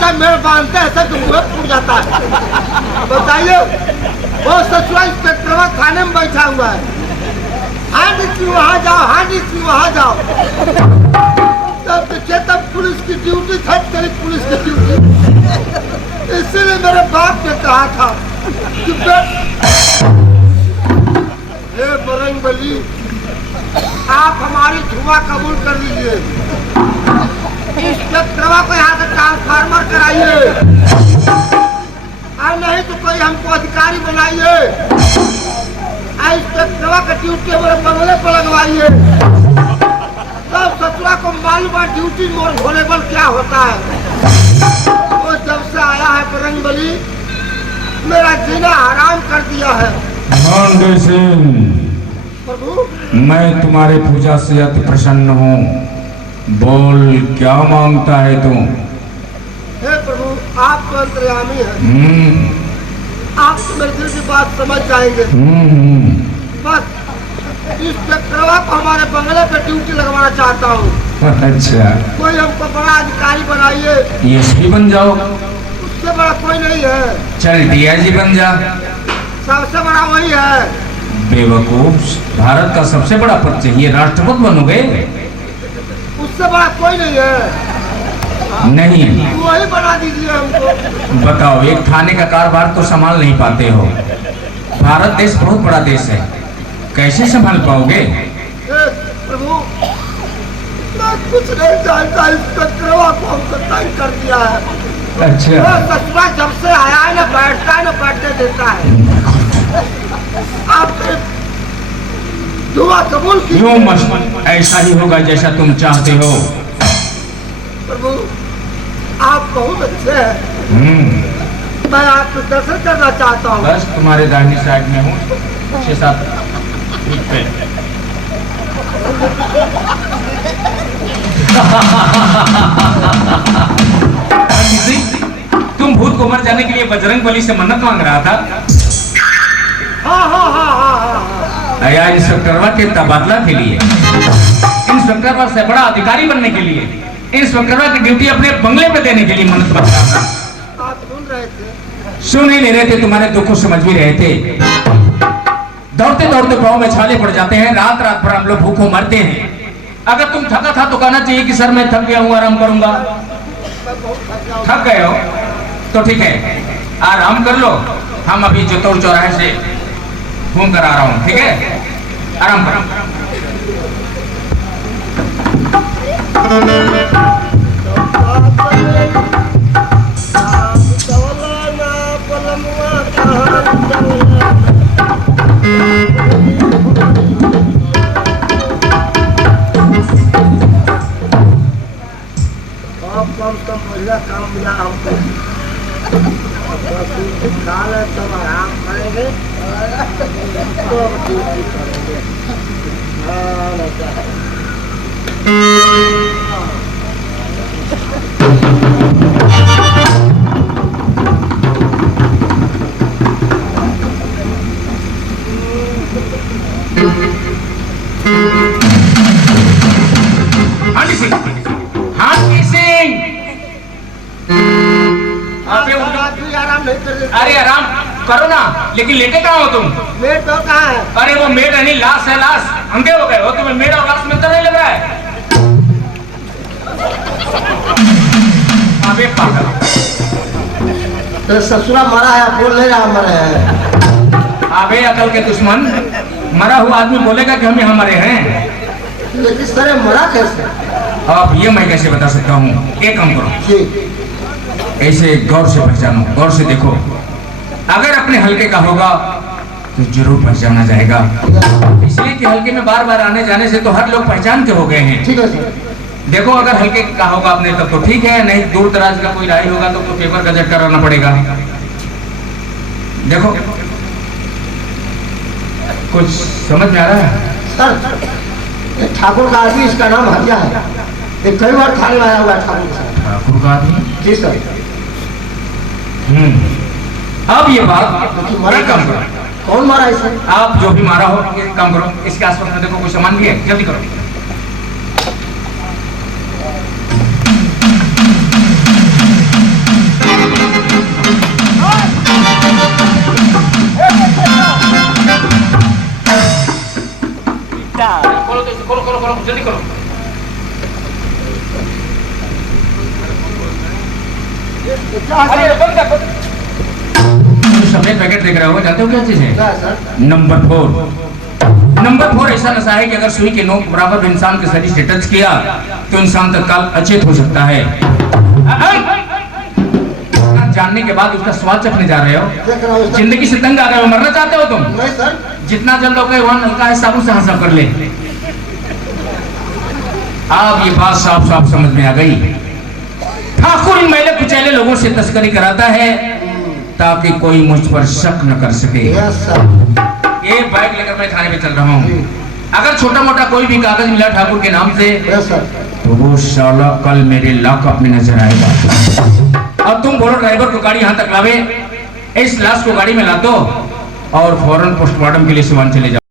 चाहे मेरे बांधते ऐसे तो मुँह फूट जाता है। बताइए वो ससुरा इंस्पेक्टर थाने में बैठा हुआ है, हाँ जी वहाँ जाओ, हाँ जी वहाँ जाओ। तब देखिए तब पुलिस की ड्यूटी था, तेरी पुलिस की ड्यूटी। इसीलिए मेरे बाप ने कहा था कि हे बजरंगबली आप हमारी दुआ कबूल कर लीजिए, इस चक्रवा को यहाँ से ट्रांसफार्मर कराइए और नहीं तो कोई हमको अधिकारी बनाइए, इस चक्रवा का ड्यूटी हमारे बंगले पर लगवाइए। तब ससुरा को मालूम है ड्यूटी मोलेबल क्या होता है। वो जब से आया है बजरंगबली मेरा जीना हराम कर दिया है। भांडे सिंह, प्रभु मैं तुम्हारे पूजा से अति प्रसन्न हूँ। बोल क्या मांगता है तू? हे प्रभु आप तो अंतर्यामी हैं, आप तो मेरे दिल की बात समझ जाएंगे। बस इस चक्रवा को हमारे बंगले पे ड्यूटी लगवाना चाहता हूँ। अच्छा, कोई हमको बड़ा अधिकारी बनाइए। एसपी बन जाओ। उससे बड़ा कोई नहीं है। चल डीआईजी बन जा। सबसे बड़ा वही है। बेवकूफ, भारत का सबसे बड़ा पद चाहिए, राष्ट्रपति बनोगे? उससे बड़ा कोई नहीं है। नहीं वही बना दीजिए हमको। बताओ, एक थाने का कारोबार तो संभाल नहीं पाते हो। भारत देश बहुत बड़ा देश है, कैसे संभाल पाओगे? प्रभु मैं कुछ नहीं जानता, इस चक्रवा को हमको तंग कर दिया है। अच्छा, ससुरा जब से आया है ना बैठता है ना बैठने देता है। आप दुआ कबूल कीजिए। यूं मत, ऐसा ही होगा जैसा तुम चाहते हो। प्रभु आप बहुत अच्छे हैं, मैं आपको दर्शन करना चाहता हूँ। बस तुम्हारे दाहिनी साइड में हूँ, 6-7 फीट पे। तुम भूत को मर जाने के लिए बजरंगबली से मन्नत मांग रहा था। हाँ। इंस्पेक्टरवा के तबादला के लिए, इंस्पेक्टरवा से बड़ा अधिकारी बनने के लिए, इंस्पेक्टरवा की ड्यूटी अपने बंगले पे देने के लिए मन्नत मांग रहा था। आप सुन रहे थे? सुन ही नहीं रहे थे, तुम्हारे दुख को समझ भी रहे थे। दौड़ते दौड़ते पाँव में छाले पड़ जाते हैं, रात रात भर हम लोग भूखों मरते हैं। अगर तुम थका था तो कहना चाहिए कि सर मैं थक गया हूँ, आराम करूंगा। थक गए हो तो ठीक है, आराम कर लो। हम अभी जतौर चौराहे से घूम कर आ रहा हूँ, ठीक है? आराम करो। कम बढ़िया काम मिला हमको, काल है तब आराम करेंगे तो अरे आराम करो ना, लेकिन लेटे कहाँ हो तुम? मेट तो कहाँ है? अरे वो मेट नहीं, लाश है, लाश। अंधे हो गए हो? तुम्हें मेट और लाश में तो नहीं लग रहा है? अबे पागल, तो ससुरा मरा है, बोल नहीं रहा मरे हैं। अबे अकल के दुश्मन, मरा हुआ आदमी बोलेगा कि हम यहाँ मरे हैं? लेकिन सर मरा कैसे? अब ये मैं कैसे बता सकता हूँ? एक काम करो, ऐसे गौर से पहचानो, गौर से देखो। अगर अपने हल्के का होगा तो जरूर पहचाना जाएगा, इसलिए कि हल्के में बार बार आने जाने से तो हर लोग पहचान के हो गए हैं। ठीक है सर। देखो, अगर हल्के का होगा अपने तब तो ठीक है, नहीं दूर दराज का कोई राही होगा तो पेपर गजट कराना पड़ेगा। देखो, कुछ समझ में आ रहा है? सर ठाकुर का आदमी, इसका नाम हरिया है, एक कई बार थाने में आया हुआ है ठाकुर का आदमी। जी सर। अब ये बात मरा काम करो, कौन मारा इसे? आप जो भी मारा हो ये काम करो, इसके आसपास में देखो कोई सामान भी है, जल्दी करो। खोलो तो, खोलो खोलो खोलो, जल्दी करो। अरे बंद कर, बंद। सफेद पैकेट देख रहे हो, जानते हो क्या चीज है? क्या सर? नंबर 4। नंबर 4 ऐसा नशा है कि अगर सुई के नोक बराबर इंसान के शरीर से टच किया तो इंसान तत्काल अचेत हो सकता है। जानने के बाद उसका स्वाद चखने जा रहे हो। देख रहा हूँ सर। जिंदगी से तंग आ गए हो, मरना चाहते हो तुम? नहीं सर। जितना जल्द हो गए वहां नलका है, साबुन से हाथ कर ले। अब ये बात साफ साफ समझ में आ गई। ठाकुर इन मैले कुचैले लोगों से तस्करी कराता है ताकि कोई मुझ पर शक न कर सके। Yes sir. ये बैग लेकर मैं थाने पे चल रहा हूँ। अगर छोटा मोटा कोई भी कागज मिला ठाकुर के नाम से यस सर। तो वो साला कल मेरे लॉकअप में नजर आएगा। अब तुम बोलो ड्राइवर को गाड़ी यहाँ तक लावे, इस लाश को गाड़ी में ला दो और फौरन पोस्टमार्टम के लिए सिवान चले जाओ।